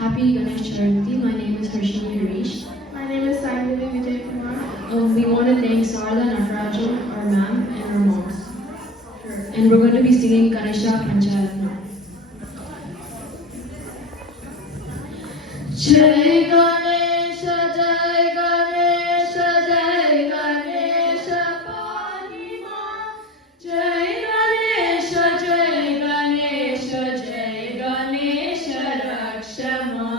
Happy Ganesh Chaturthi. My name is Harshini Harish. My name is Saidevi Vijay Kumar. We want to thank Sarada Natarajan, our ma'am, and our moms. And we're going to be singing Ganesha Panchayat now. Jai Ganesha, Jai Ganesha, Jai Ganesha, Pani Ma. Jai Ganesha, Jai Ganesha, Jai Ganesha, Raksha Ma.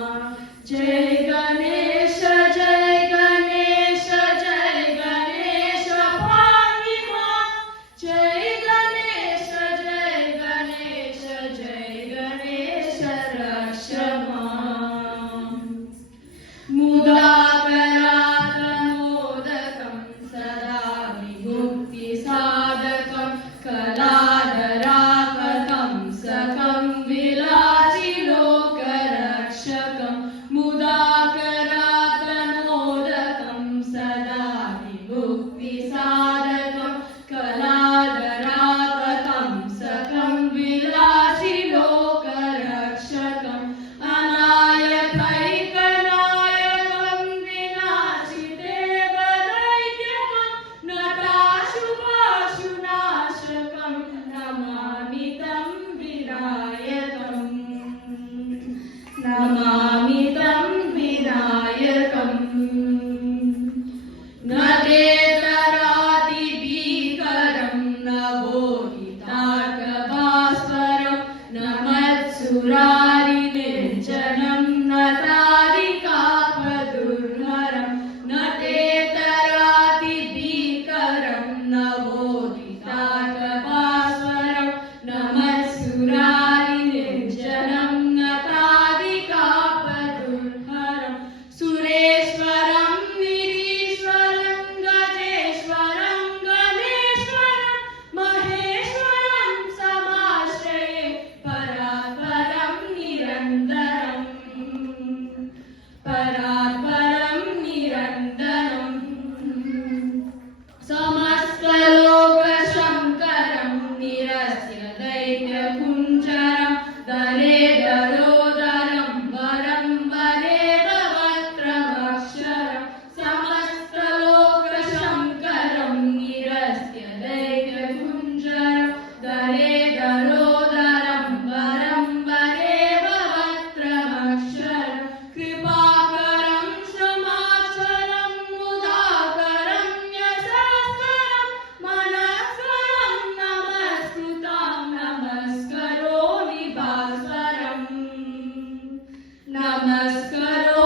Jai Ganesha, Jai Ganesha, Jai Ganesha, Pani Ma. Jai Ganesha, Jai Ganesha, Jai Ganesha, Raksha Ma. Mudakaradamodakam sada vibhukti sadakam kaladarapatam sakam vilasi lokarakshakam mudakaradamodakam sada vibhukti sadakam kaladarapatam sakam vilasi lokarakshakam anayakaikanayakam vinachitevadaityakam natashubhashunashakam namami tam vinayakam namami tam vinayakam nadetarati bhikaram navohitarkabhasvaram namatsurari nirjanam natadikapadurharam nadetarati bhikaram navohitarkabhasvaram namatsurari nirjanam natadikapadurharam Sureshwaram Nirishwaram Gajeshwaram Ganeshwaram Maheshwaram Samashraye Paratparam Nirantaram Paratparam Nirantaram Samaskalokashankaram Nirasya Daityakunjaram Dare Darodaram Varam Vareva Vatramaksharam Samaskalokashankaram Nirasya Daityakunjaram Dare Darodaram Varam Vareva Vatramaksharam Kripakaram Shamaksharam Mudakaram Yasaskaram Manaskaram Namaskrutam Namaskaro Vibhaswaram Namaskaro